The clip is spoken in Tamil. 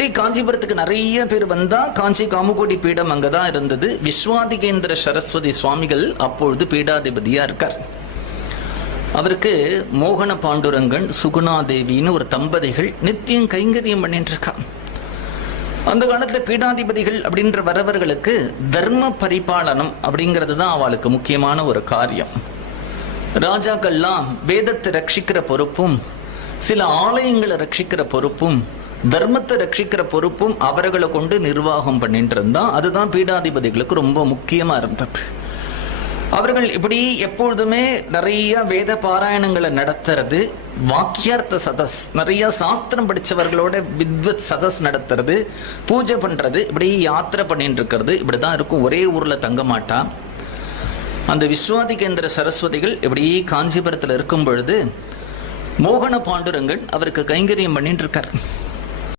அப்படி காஞ்சிபுரத்துக்கு நிறைய பேர் வந்தா காஞ்சி காமுகோடி பீடம் அங்கதான் இருந்தது. விஸ்வாதிகேந்திர சரஸ்வதி சுவாமிகள் அப்பொழுது பீடாதிபதியா இருக்கார். அவருக்கு மோகன பாண்டுரங்கன் சுகுணாதேவின்னு ஒரு தம்பதிகள் நித்தியம் கைங்கரியம் பண்ணிட்டு இருக்கா. அந்த காலத்துல பீடாதிபதிகள் அப்படின்ற வரவர்களுக்கு தர்ம பரிபாலனம் அப்படிங்கிறது தான் அவளுக்கு முக்கியமான ஒரு காரியம். ராஜாக்கள்லாம் வேதத்தை ரட்சிக்கிற பொறுப்பும் சில ஆலயங்களை ரட்சிக்கிற பொறுப்பும் தர்மத்தை ரட்சிக்கிற பொறுப்பும் அவர்களை கொண்டு நிர்வாகம் பண்ணிட்டு இருந்தான் அதுதான் பீடாதிபதிகளுக்கு ரொம்ப முக்கியமா இருந்தது. அவர்கள் இப்படி எப்பொழுதுமே நிறைய வேத பாராயணங்களை நடத்துறது வாக்கியார்த்த சதஸ் நிறைய சாஸ்திரம் படித்தவர்களோட வித்வத் சதஸ் நடத்துறது பூஜை பண்றது இப்படி யாத்திரை பண்ணிட்டு இருக்கிறது இப்படிதான் இருக்கும். ஒரே ஊர்ல தங்க மாட்டான் அந்த விஸ்வாதிகேந்திர சரஸ்வதிகள் இப்படி காஞ்சிபுரத்தில் இருக்கும் பொழுது மோகன பாண்டுரங்கன் அவருக்கு கைங்கரியம் பண்ணிட்டு இருக்கார்.